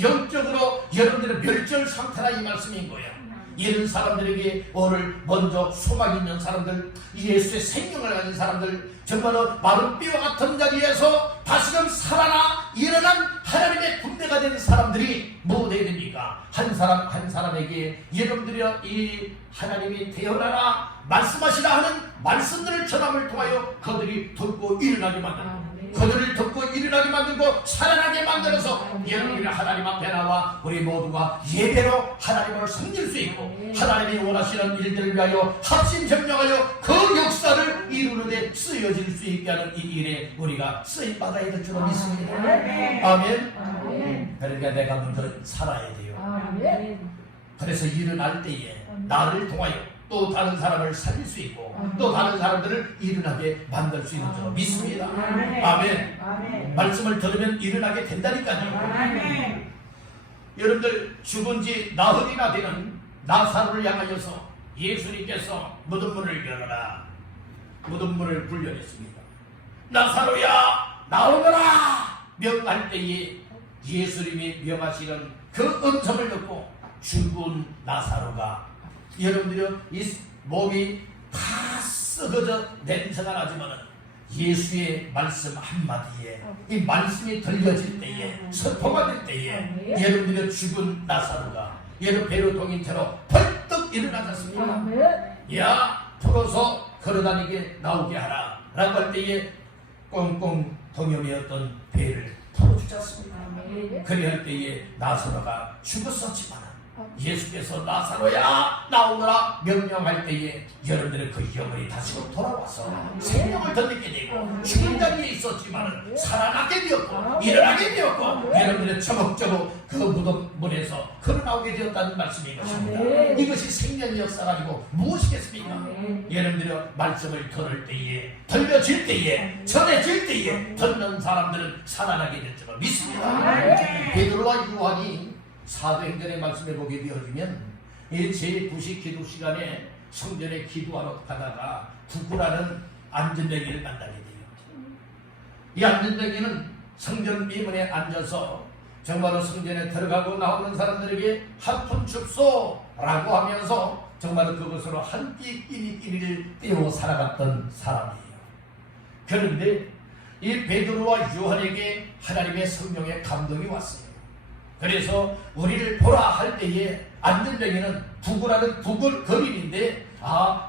영적으로 여러분들의 멸절 상태라 이 말씀인 거예요. 이런 사람들에게 오늘 먼저 소망이 있는 사람들, 예수의 생명을 가진 사람들, 정말로 마른 뼈와 같은 자리에서 다시금 살아나 일어난 하나님의 군대가 된 사람들이 뭐 해야 됩니까? 한 사람 한 사람에게 여러분들이 이 하나님이 되어라라 말씀하시라 하는 말씀들을 전함을 통하여 그들이 듣고 일어나게 만들고 그들을 듣고 일어나게 만들고 살아나게 만들어서 여러분이 하나님 앞에 나와 우리 모두가 예배로 하나님을 섬길 수 있고 하나님이 원하시는 일들을 위하여 합심협력하여 그 역사를 이루는 데 쓰여질 수 있게 하는 이 일에 우리가 쓰임받아야 될 줄 믿습니다. 아멘. 그러니까 내가 먼저 살아야 돼요. 그래서 일어날 때에 나를 통하여 또 다른 사람을 살릴 수 있고 또 다른 사람들을 일어나게 만들 수 있는 줄 믿습니다. 아멘. 말씀을 들으면 일어나게 된다니까요. 여러분들 죽은 지 나흘이나 되는 나사로를 향하여서 예수님께서 무덤 문을 열어라 무덤 문을 굴려냈습니다. 나사로야 나오너라 명할 때에 예수님이 명하시는 그 음성을 듣고 죽은 나사로가 여러분들이 이 몸이 다 썩어져 냄새가 나지만은 예수의 말씀 한마디에 이 말씀이 들려질 때에 선포가 될 때에 여러분들의 죽은 나사로가 여러분 베르통인처럼 벌떡 일어나셨습니다. 야 풀어서 걸어다니게 나오게 하라 라고 할 때에 꽁꽁 동염이었던 배를 털어주지 않습니까? 그리할 때에 나사로가 죽었었지만 예수께서 나사로야 나오너라 명령할 때에 여러분들의 그 영혼이 다시 돌아와서 생명을 덧내게 되고 죽은 자리에 있었지만 살아나게 되었고 일어나게 되었고 여러분들의 저벅저벅 그 무덤문에서 걸어나오게 되었다는 말씀인 것입니다. 이것이 생명의 역사가 아니고 무엇이겠습니까? 여러분들의 말씀을 들을 때에 들려질 때에 전해질 때에 듣는 사람들은 살아나게 될 줄을 믿습니다. 베드로와 요한이 사도행전의 말씀에 보게 되어지면 이 제9시 기도 시간에 성전에 기도하러 가다가 두구라는 안전뱅이를 만나게 돼요. 이 안전뱅이는 성전 미문에 앉아서 정말로 성전에 들어가고 나오는 사람들에게 한푼 줍소라고 하면서 정말로 그것으로 한 끼리를 떼어 살아갔던 사람이에요. 그런데 이 베드로와 요한에게 하나님의 성령의 감동이 왔어요. 그래서 우리를 보라 할 때에 안전뱅이는 두구라는 두굴 거린인데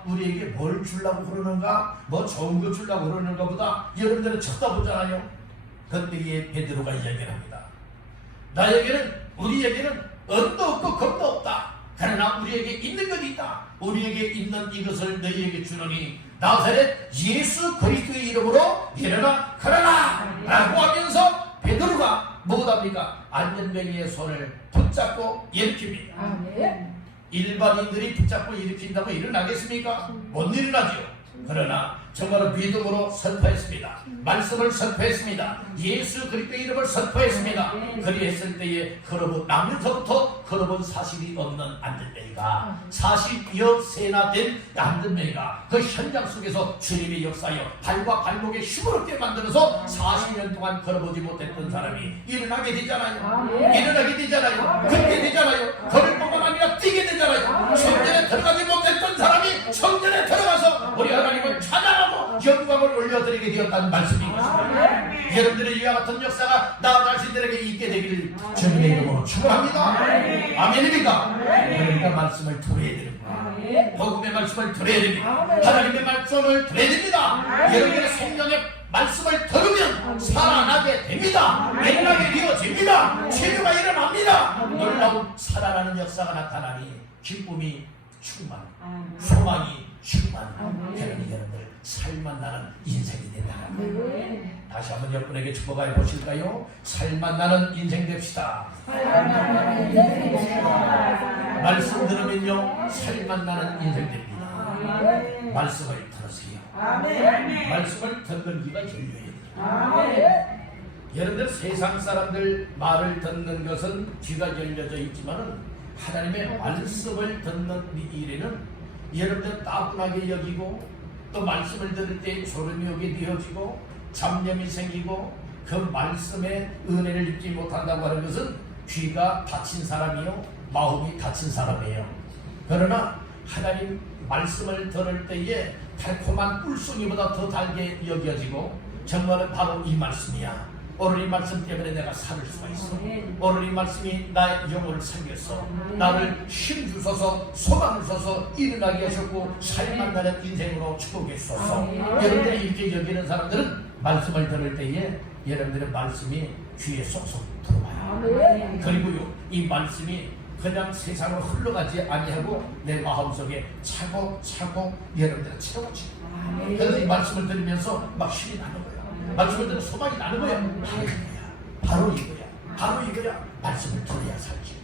우리에게 뭘 주려고 그러는가, 뭐 좋은 거 주려고 그러는가 보다 여러분들은 쳐다보잖아요. 그때에 베드로가 이야기를 합니다. 우리에게는 언도 없고 겁도 없다. 그러나 우리에게 있는 건 있다. 우리에게 있는 이것을 너희에게 주노니 나사렛 예수 그리스도의 이름으로 일어나 걸어라 라고 하면서 베드로가 뭐답니까? 안전뱅이의 손을 붙잡고 일으킵니다. 일반인들이 붙잡고 일으킨다고 일어나겠습니까? 못 일어나죠. 그러나 정말로 믿음으로 선포했습니다. 말씀을 선포했습니다. 예수 그리스도의 이름을 선포했습니다. 그리했을 때에 걸어본 나면서부터 걸어본 사실이 없는 안전뱅이가 40여 세나 된 안전뱅이가 그 현장 속에서 주님의 역사여 발과 발목에 힘으롭게 만들어서 40년 동안 걸어보지 못했던 사람이 일어나게 되잖아요. 일어나게 되잖아요. 걷게 되잖아요. 걸을 뿐만 아니라 뛰게 되잖아요. 성전에 들어가지 못했던 사람이 성전에 들어가서 우리 하나님을 찬양하고 영광을 올려드리게 되었다는 말씀인 것입니다. 여러분들의 이와 같은 역사가 나 자신들에게 있게 되기를 주님의 이름으로 축원합니다. 아멘입니까? 그러니까 말씀을 들어야 됩니다. 복음의 말씀을 들어야 됩니다. 하나님의 말씀을 들어야 됩니다. 여러분의 생명의 말씀을 들으면 살아나게 됩니다. 일어나게 되어집니다. 치료가 일어납니다. 놀라운 살아나는 역사가 나타나니 기쁨이 충만, 소망이 충만, 여러분들 살만 나는 인생이 된다. 다시 한번 여러분에게 축복해 보실까요? 살만 나는 인생 됩시다. 말씀 들으면요 살만 나는 인생 됩니다. 말씀을 들으세요. 말씀을 듣는 귀가 열려야 돼요. 여러분들 세상 사람들 말을 듣는 것은 귀가 열려져 있지만은 하나님의 말씀을 듣는 이 일에는 여러분들 따분하게 여기고 또 말씀을 들을 때 소름이 오게 되어지고 잡념이 생기고 그 말씀의 은혜를 입지 못한다고 하는 것은 귀가 닫힌 사람이요 마음이 닫힌 사람이에요. 그러나 하나님 말씀을 들을 때에 달콤한 꿀송이보다 더 달게 여겨지고 정말은 바로 이 말씀이야. 오늘 이 말씀 때문에 내가 살 수가 있어. 오늘 이 말씀이 나의 영혼을 살렸어. 나를 힘 주소서, 소망을 주소서 일어나게 하셨고 살만 나는 인생으로 축복해 주소서. 여러분들이 이렇게 여기는 사람들은 말씀을 들을 때에 여러분들의 말씀이 귀에 쏙쏙 들어와요. 그리고요 이 말씀이 그냥 세상으로 흘러가지 아니하고 내 마음속에 차곡차곡 여러분들을 채워지고 그래서 이 말씀을 들으면서 막 힘이 나는 거예요. 말씀을 들으면 소망이 나는 거야. 바로 이거야. 말씀을 들어야 살지.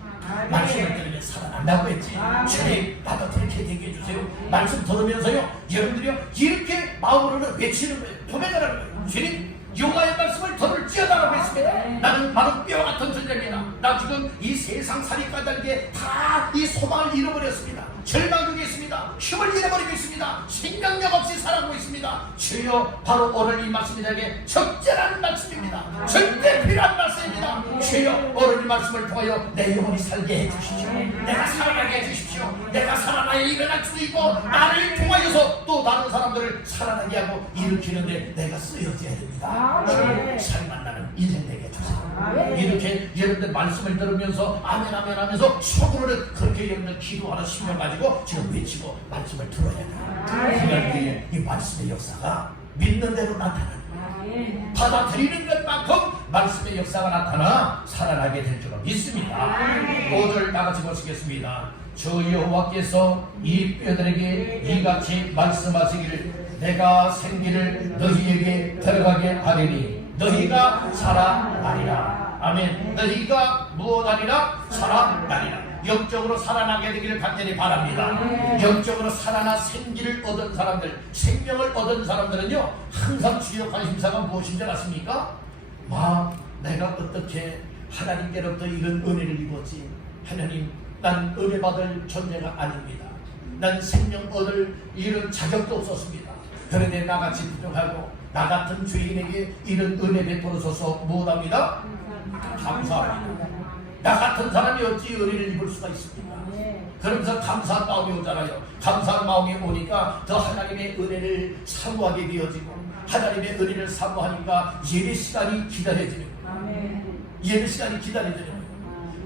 말씀을 들으면 살아난다고 했지. 주님 나도 그렇게 되게 해주세요. 말씀 들으면서요 여러분들이요 이렇게 마음으로는 외치는 거예요. 도매달하는 거예요. 주님 여호와의 말씀을 들을지어다라고 했습니다. 나는 바로 뼈 같은 존재입니다. 나 지금 이 세상 살이 까닭에 다 이 소망을 잃어버렸습니다. 절망 중에 있습니다. 힘을 잃어버리고 있습니다. 생각력 없이 살아가고 있습니다. 주여 바로 오늘 이 말씀이 내게 적절한 말씀입니다. 절대 필요한 말씀입니다. 주여 오늘 이 말씀을 통하여 내 영혼이 살게 해주십시오. 내가 살아나게 해주십시오. 내가 살아나야 일어날 수 있고 나를 통하여서 또 다른 사람들을 살아나게 하고 일으키는데 내가 쓰여져야 됩니다. 주여 살만 나는 인생 되게 해주세요. 이렇게 여러분들 말씀을 들으면서 아멘 아멘 하면서 속으로는 그렇게 여러분들 기도하는 심령 가지고 지금 외치고 말씀을 들어야 돼요. 그럴 이 말씀의 역사가 믿는 대로 나타나는 받아들이는 것만큼 말씀의 역사가 나타나 살아나게 될 줄을 믿습니다. 5절 다같이 보시겠습니다. 주 여호와께서 이 뼈들에게 이같이 말씀하시기를 내가 생기를 너희에게 들어가게 하리니 너희가 살아나리라. 아멘. 너희가 무엇하리라? 살아나리라. 영적으로 살아나게 되기를 간절히 바랍니다. 영적으로 살아나 생기를 얻은 사람들, 생명을 얻은 사람들은요, 항상 주요 관심사가 무엇인 줄 아십니까? 내가 어떻게 하나님께로부터 이런 은혜를 입었지? 하나님, 난 은혜 받을 존재가 아닙니다. 난 생명 얻을 이런 자격도 없었습니다. 그런데 나같이 부족하고 나 같은 죄인에게 이런 은혜 베풀어줘서 무엇합니다? 감사합니다. 나 같은 사람이 어찌 은혜를 입을 수가 있습니까? 그러면서 감사한 마음이 오잖아요. 감사한 마음이 오니까 더 하나님의 은혜를 사모하게 되어지고, 하나님의 은혜를 사모하니까 예배 시간이 기다려지는 거예요. 예배 시간이 기다려지는 거예요.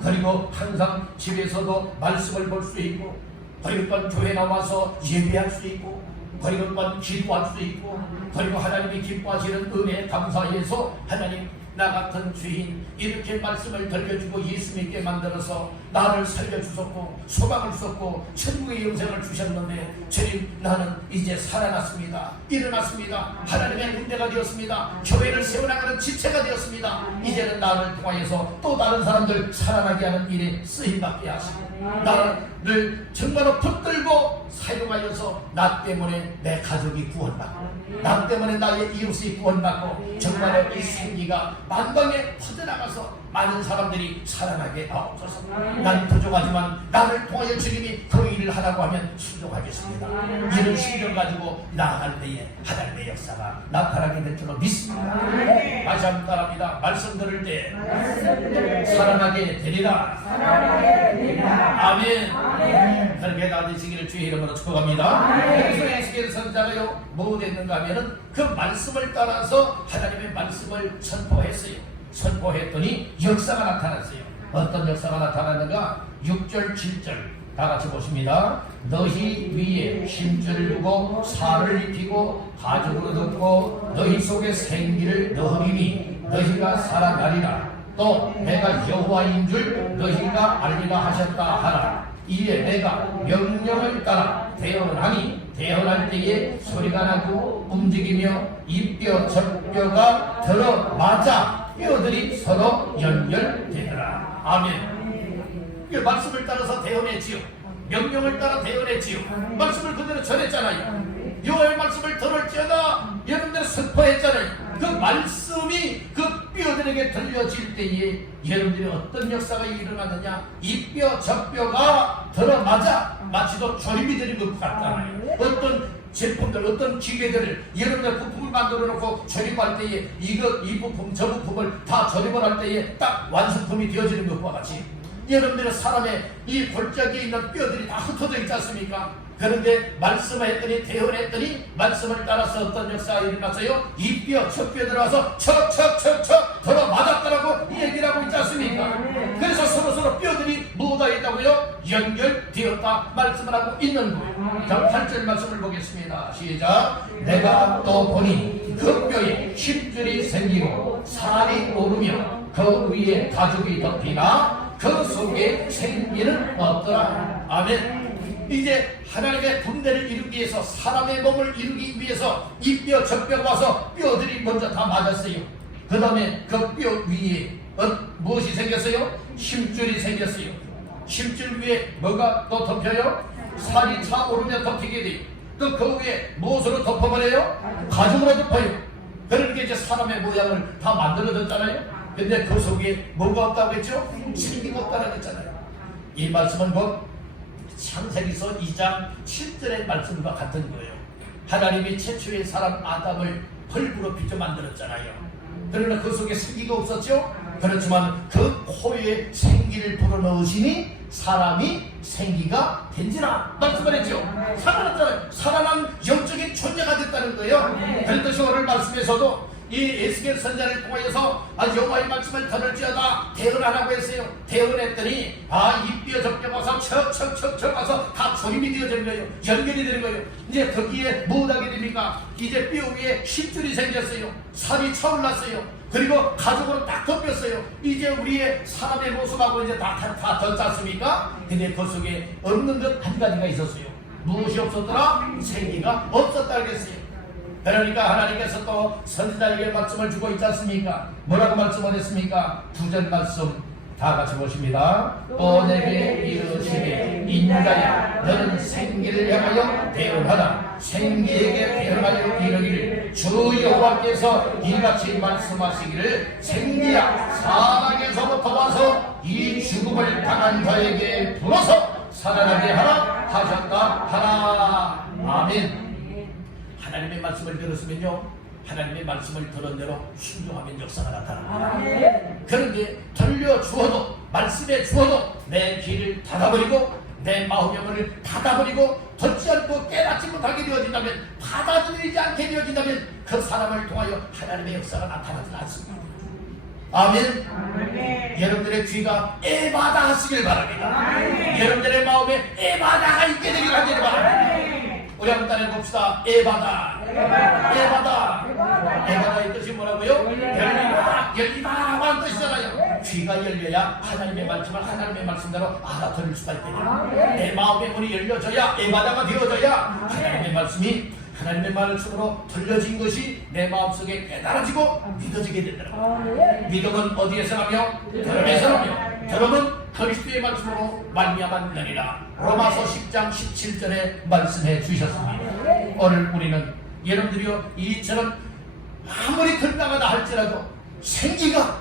그리고 항상 집에서도 말씀을 볼 수 있고, 그리고 또 교회 나와서 예배할 수 있고, 그리고 또 기도할 수 있고, 그리고 하나님이 기뻐하시는 은혜에 감사해서 하나님, 나 같은 죄인 이렇게 말씀을 들려주고 예수 믿게 만들어서 나를 살려주셨고 소망을 주셨고 천국의 영생을 주셨는데, 주님, 나는 이제 살아났습니다. 일어났습니다. 하나님의 군대가 되었습니다. 교회를 세워나가는 지체가 되었습니다. 이제는 나를 통하여서 또 다른 사람들 살아나게 하는 일에 쓰임받게 하시고, 나를 정말로 붙들고 사용하여서 나 때문에 내 가족이 구원받고, 나 때문에 나의 이웃이 구원받고, 정말로 이 생기가 만방에 퍼져나가서 많은 사람들이 살아나게 하옵소서. 난 부족하지만 나를 통하여 주님이 그 일을 하라고 하면 순종하겠습니다. 이런 심정 가지고 나아갈 때에 하나님의 역사가 나타나게 될 줄로 믿습니다. 다시 한번 따라합니다. 말씀 들을 때 살아나게 되리라. 아멘. 그렇게 다 되시기를 주의 이름으로 축복합니다. 그래서 에스겔 선자가요, 뭐 됐는가 하면은 그 말씀을 따라서 하나님의 말씀을 선포했어요. 선포했더니 역사가 나타났어요. 어떤 역사가 나타났는가? 6절 7절 다 같이 보십니다. 너희 위에 힘줄을 두고 살을 입히고 가죽으로 덮고 너희 속에 생기를 넣으리니 너희가 살아나리라. 또 내가 여호와인 줄 너희가 알리라 하셨다 하라. 이에 내가 명령을 따라 대언을 하니 대언할 때에 소리가 나고 움직이며 이뼈 젖뼈가 들어맞아 뼈들이 서로 연결되더라. 아멘. 그 말씀을 따라서 대언했지요. 명령을 따라 대언했지요. 말씀을 그대로 전했잖아요. 여호와의 말씀을 들을지어다 여러분들 선포했잖아요. 그 말씀이 그 뼈들에게 들려질 때에 여러분들이 어떤 역사가 일어나느냐? 이 뼈 젖뼈가 들어맞아 마치도 조립이 되는 것 같잖아요. 어떤 제품들, 어떤 기계들을 여러분들 부품을 만들어 놓고 조립할 때에 이 부품 저 부품을 다 조립을 할 때에 딱 완성품이 되어지는 것과 같이 여러분들의 사람의 이 골짜기에 있는 뼈들이 다 흩어져 있지 않습니까? 그런데 말씀을 했더니 대언했더니 말씀을 따라서 어떤 역사가 일어났어요? 이 뼈, 저 뼈 들어와서 척척척척 들어 맞았다라고 얘기를 하고 있지 않습니까? 그래서 서로 뼈들이 뭐가 있다고요? 연결되었다 말씀을 하고 있는 거예요. 자, 8절 말씀을 보겠습니다. 시작. 내가 또 보니 그 뼈에 힘줄이 생기고 살이 오르며 그 위에 가죽이 덮이나 그 속에 생기는 없더라. 아멘. 이제 하나님의 군대를 이루기 위해서, 사람의 몸을 이루기 위해서 이 뼈 젖뼈가 와서 뼈들이 먼저 다 맞았어요. 그 다음에 그 뼈 위에 무엇이 생겼어요? 힘줄이 생겼어요. 힘줄 위에 뭐가 또 덮여요? 살이 차오르며 덮이게 돼요. 또 그 위에 무엇으로 덮어버려요? 가죽으로 덮어요. 그러니까 이제 사람의 모양을 다 만들어졌잖아요. 근데 그 속에 뭐가 없다고 했죠? 생기가 없다고 했잖아요. 이 말씀은 뭐 창세기서 2장 7절의 말씀과 같은 거예요. 하나님이 최초의 사람 아담을 흙으로 빚어 만들었잖아요. 그러나 그 속에 생기가 없었죠? 그렇지만 그 코에 생기를 불어넣으시니 사람이 생기가 된지라 말씀을 했죠. 살아났잖아요. 살아난 영적인 존재가 됐다는 거예요. 그런데 오늘 말씀에서도 이 에스겔 선자를 통해서 여호와의 말씀을 들을지어다 대언하라고 했어요. 대언했더니 이 뼈 저 뼈 가서 척척척척 가서 다 조립이 되어진 거예요. 연결이 되는 거예요. 이제 거기에 무엇하게 됩니까? 이제 뼈 위에 힘줄이 생겼어요. 살이 차올랐어요. 그리고 가죽으로 딱 덮였어요. 이제 우리의 사람의 모습하고 이제 다 덧지 않습니까? 근데 그 속에 없는 것 한 가지가 있었어요. 무엇이 없었더라? 생기가 없었다 그랬어요. 그러니까 하나님께서 또 선지자에게 말씀을 주고 있지 않습니까? 뭐라고 말씀을 했습니까? 9절 말씀 다 같이 보십니다. 또 내게 이르시되 인자야 너는 생기를 향하여 대언하라. 생기에게 대언하여 이르기를 주 여호와께서 이같이 말씀하시기를 생기야 사방에서부터 와서 이 죽음을 당한 자에게 불어서 살아나게 하라 하셨다 하라. 아멘. 하나님의 말씀을 들었으면요, 하나님의 말씀을 들은 대로 순종하면 역사가 나타납니다. 그런데 들려주어도 말씀에 주어도 내 귀를 닫아버리고 내 마음의 문을 닫아버리고 듣지 않고 깨닫지 못하게 되어진다면, 받아들이지 않게 되어진다면 그 사람을 통하여 하나님의 역사가 나타나지 않습니다. 아멘. 여러분들의 귀가 에바다 하시길 바랍니다. 여러분들의 마음에 에바다가 있게 되길 하기를 바랍니다. 우리 한번 따라해봅시다. 에바다. 에바다의 뜻이 뭐라고요? 열리다 하는 뜻이잖아요. 귀가 열려야 하나님의 말씀을 하나님의 말씀대로 알아들을 수가 있거든요. 내 마음의 문이 열려져야, 에바다가 되어져야 하나님의 말씀이 하나님의 말씀으로 들려진 것이 내 마음속에 깨달아지고 믿어지게 된다고. 믿음은 어디에서 나며? 들음에서 나며, 들음은 그리스도의 말씀으로 말미암았느니라. 로마서 10장 17절에 말씀해 주셨습니다. 오늘 우리는 여러분들이요, 이처럼 아무리 들나가다 할지라도 생기가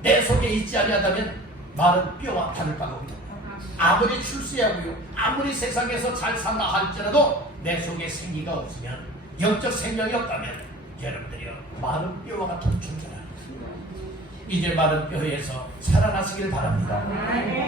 내 속에 있지 아니하다면 마른 뼈와 다를 바가 없다. 아무리 출세하고요, 아무리 세상에서 잘 산다 할지라도 내 속에 생기가 없으면, 영적 생명이 없다면 여러분들이요, 마른 뼈와 같은 존재라. 이제 마른 뼈에서 살아나시길 바랍니다.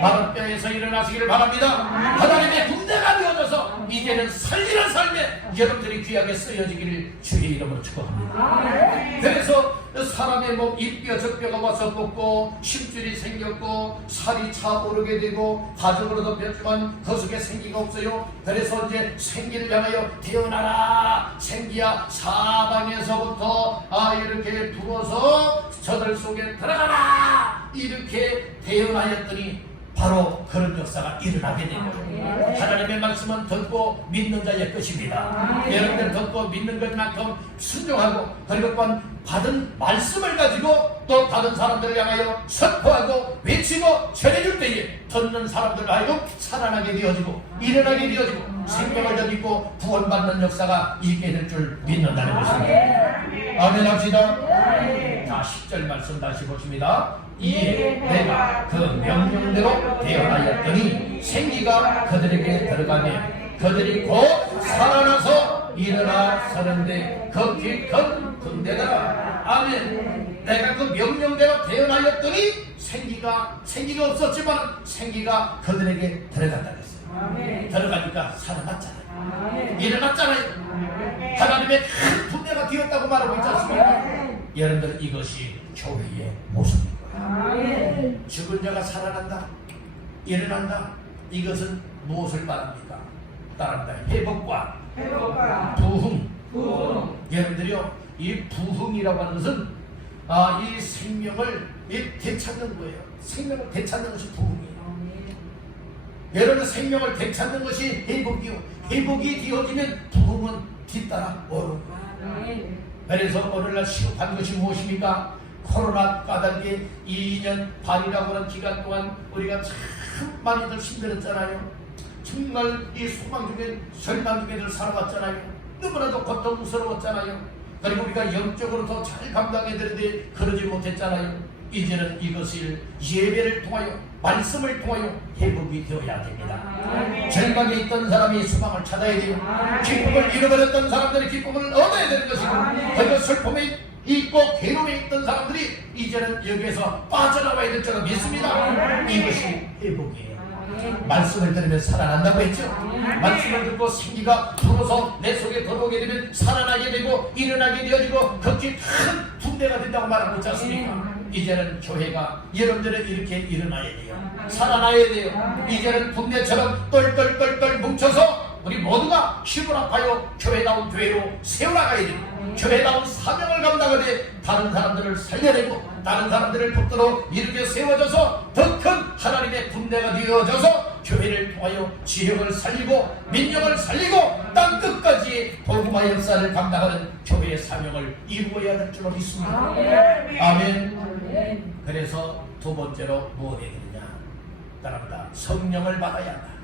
마른 뼈에서 일어나시기를 바랍니다. 하나님의 군대가 되어져서 이제는 살리는 삶에 여러분들이 귀하게 쓰여지기를 주의 이름으로 축복합니다. 그래서 사람의 몸 이뼈 저뼈가 와서 뻗고 심줄이 생겼고 살이 차오르게 되고 가족으로도 폈지만 그 속에 생기가 없어요. 그래서 이제 생기를 향하여 태어나라. 생기야 사방에서부터 이렇게 부어서 저들 속에 들어가라. 이렇게 태어나였더니 바로 그런 역사가 일어나게 됩니다. 하나님의 말씀은 듣고 믿는 자의 것입니다. 여러분들 듣고 믿는 것만큼 순종하고, 그리고 또한 받은 말씀을 가지고 또 다른 사람들을 향하여 선포하고 외치고 전해줄 때에 듣는 사람들 하여금 살아나게 되어지고 일어나게 되어지고 생명을 얻고 구원받는 역사가 있게 될 줄 믿는다는 것입니다. 아멘 합시다. 자, 10절 말씀 다시 보십니다. 이에 내가 그 명령대로 태어나였더니 생기가 그들에게 들어가며 그들이 곧 살아나서 일어나 서는데 극히 큰 군대더라. 아멘. 내가 그 명령대로 태어나였더니 생기가 없었지만 생기가 그들에게 들어간다 그랬어요. 들어가니까 살아났잖아요. 일어났잖아요. 하나님의 큰 군대가 되었다고 말하고 있지 않습니까? 여러분들, 이것이 교회의 모습입니다. 죽은 자가 살아난다, 일어난다. 이것은 무엇을 말합니까? 따릅니다. 회복과 부흥. 여러분들이요, 이 부흥이라고 하는 것은 이 생명을 되찾는 거예요. 생명을 되찾는 것이 부흥이에요. 여러분, 생명을 되찾는 것이 회복이요, 회복이 되어지면 부흥은 뒤따라 오르는 거예요. 그래서 오늘날 시급한 것이 무엇입니까? 코로나 까닭에 2년 반이라고 하는 기간 동안 우리가 참 많이들 힘들었잖아요. 정말 이 소망 중에 절망 중에 살아왔잖아요. 너무나도 고통스러웠잖아요. 그리고 우리가 영적으로 더 잘 감당해야 되는데 그러지 못했잖아요. 이제는 이것을 예배를 통하여, 말씀을 통하여 회복이 되어야 됩니다. 절망에 있던 사람이 소망을 찾아야 돼요. 기쁨을 잃어버렸던 사람들이 기쁨을 얻어야 되는 것이고, 그리고 슬픔에 있고 괴로움에 있던 사람들이 이제는 여기에서 빠져나와야 될 줄 믿습니다. 이것이 회복이에요. 말씀을 들으면 살아난다고 했죠. 말씀을 듣고 생기가 불어서 내 속에 들어오게 되면 살아나게 되고 일어나게 되어지고 극히 큰 군대가 된다고 말하고 있지 않습니까? 이제는 교회가 여러분들은 이렇게 일어나야 돼요. 살아나야 돼요. 이제는 군대처럼 똘똘똘똘 뭉쳐서 우리 모두가 힘을 합하여 교회다운 교회로 세워나가야 됩니다. 교회다운 사명을 감당하되 다른 사람들을 살려내고 다른 사람들을 붙들어 이렇게 세워져서 더 큰 하나님의 군대가 되어져서 교회를 통하여 지역을 살리고 민족을 살리고 땅 끝까지 복음화 역사를 감당하는 교회의 사명을 이루어야 될 줄로 믿습니다. 아멘. 그래서 두 번째로 무엇이 되느냐? 따라합니다. 성령을 받아야 한다.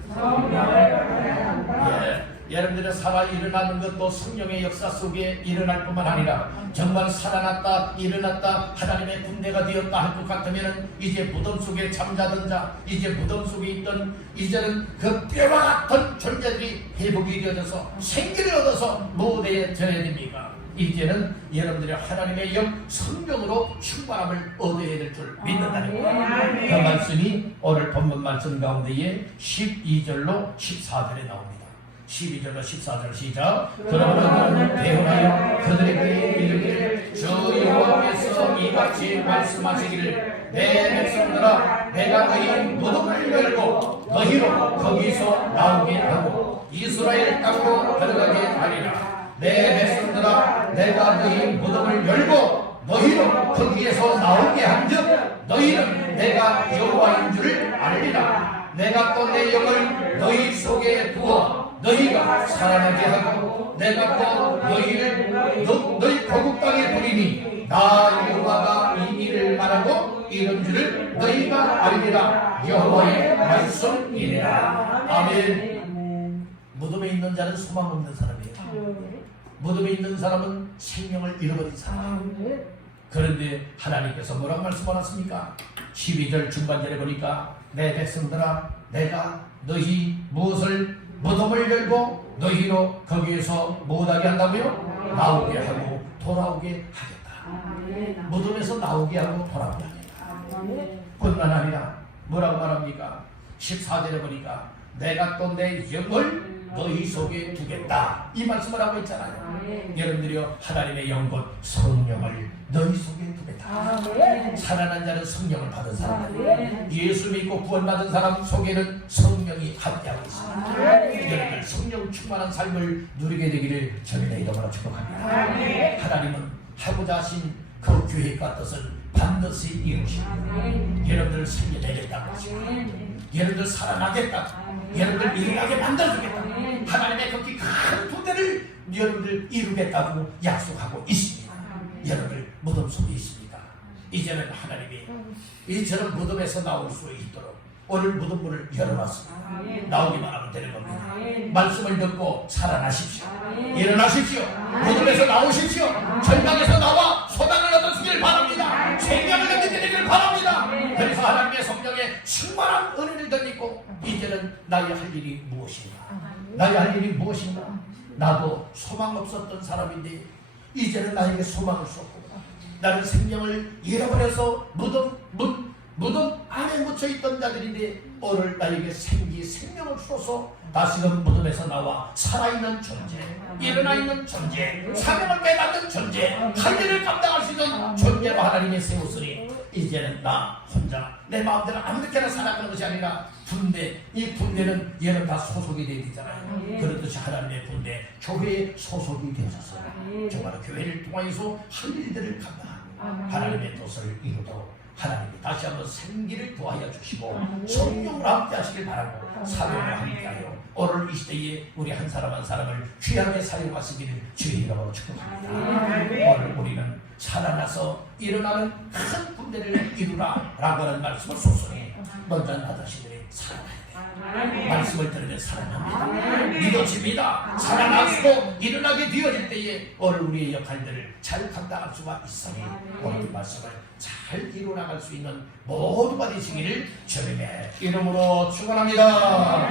여러분들의 살아 일어나는 것도 성령의 역사 속에 일어날 뿐만 아니라 정말 살아났다 일어났다 하나님의 군대가 되었다 할 것 같으면 이제 무덤 속에 잠자던 자, 이제 무덤 속에 있던 이제는 그 뼈와 같은 존재들이 회복이 되어져서 생기를 얻어서 무대에 져야 됩니까? 이제는 여러분들이 하나님의 영 성령으로 충만함을 얻어야 될 줄 믿는다는 거예요. 그 말씀이 오늘 본문 말씀 가운데에 12절로 14절에 나옵니다. 12절로 14절 시작. 그러므로 대언하여 그들에게 이르기를 주 여호와께서 이같이 말씀하시기를 내 백성들아 내가 너희 무덤을 열고 너희로 거기서 나오게 하고 이스라엘 땅으로 들어가게 하리라. 내 백성들아 내가 너희 무덤을 열고 너희로 거기에서 나오게 한즉 너희는 내가 여호와인 줄을 알리라. 내가 또 내 영을 너희 속에 두어 너희가 살아나게 하고 내가 또 너희를 너희 고국 땅에 부리니 나 여호와가 이 일을 말하고 이런 줄을 너희가 알리라. 여호와의 말씀이니라. 아멘. 무덤에 있는 자는 소망 없는 사람이에요. 무덤에 있는 사람은 생명을 잃어버린 사람. 그런데 하나님께서 뭐라고 말씀하셨습니까? 12절 중반절에 보니까 내 백성들아 내가 너희 무엇을 무덤을 열고 너희로 거기에서 못하게 한다고요? 나오게 하고 돌아오게 하겠다. 무덤에서 나오게 하고 돌아오게 하겠다. 뿐만 아니라 뭐라고 말합니까? 14절에 보니까 내가 또 내 영을 너희 속에 두겠다 이 말씀을 하고 있잖아요. 여러분들이요 하나님의 영곧 성령을 너희 속에 두겠다. 살아난 자는 성령을 받은 사람, 예수 믿고 구원받은 사람 속에는 성령이 함께하고 있습니다. 여러분들 성령 충만한 삶을 누리게 되기를 저희의 이름으로 축복합니다. 하나님은 하고자 하신 그 계획과 뜻을 반드시 이루십니다. 여러분들 살려내겠다고 하십니다. 여러분들 살아나겠다, 여러분들 일어나게 만들어주겠다, 하나님의 그렇게 큰 부대를 여러분들 이루겠다고 약속하고 있습니다. 여러분들 무덤 속에 있습니다. 이제는 하나님이 이처럼 무덤에서 나올 수 있도록 오늘 무덤문을 열어놨습니다. 나오기만 하면 되는 겁니다. 말씀을 듣고 살아나십시오. 일어나십시오. 무덤에서 나오십시오. 절망에서 나와 소망을 얻으시길 바랍니다. 생명을 얻게 되기를 바랍니다. 그래서 하나님의 성령에 충만한 은혜를 덧입고 이제는 나의 할 일이 무엇인가? 나의 할 일이 무엇인가? 나도 소망 없었던 사람인데 이제는 나에게 소망을 쏟고 나는 생명을 잃어버려서 무덤 안에 묻혀있던 자들인데 오늘 나에게 생명을 쏘서 다시금 무덤에서 나와 살아있는 존재, 일어나 있는 존재, 사명을 깨닫는 존재, 할 일을 감당할 수 있는 존재로 하나님이 세웠으니 이제는 나 혼자 내 마음대로 아무렇게나 살아가는 것이 아니라 군대, 이 군대는 얘는 다 소속이 되어 있잖아요. 그렇듯이 하나님의 군대, 교회에 소속이 되어졌어요. 정말 교회를 통하여서 할 일들을 감당하고 하나님의 뜻을 이루도록 하나님이 다시 한번 생기를 도하여 주시고 성령으로 함께 하시길 바라고 사명을 함께하여 오늘 이 시대에 우리 한 사람 한 사람을 귀하게 사용하시기를 주의 이름으로 축복합니다. 오늘 우리는 살아나서 일어나는 큰 군대를 이루라 라고 하는 말씀을 소송해 먼저 나 자신들이 살아나야 돼요. 말씀을 들으면 살아납니다. 믿어집니다. 살아나시고 일어나게 되어질 때에 오늘 우리의 역할들을 잘 감당할 수가 있으니 오늘 이 말씀을 잘 이루어나갈 수 있는 모두가 되시기를 주님의 이름으로 축원합니다.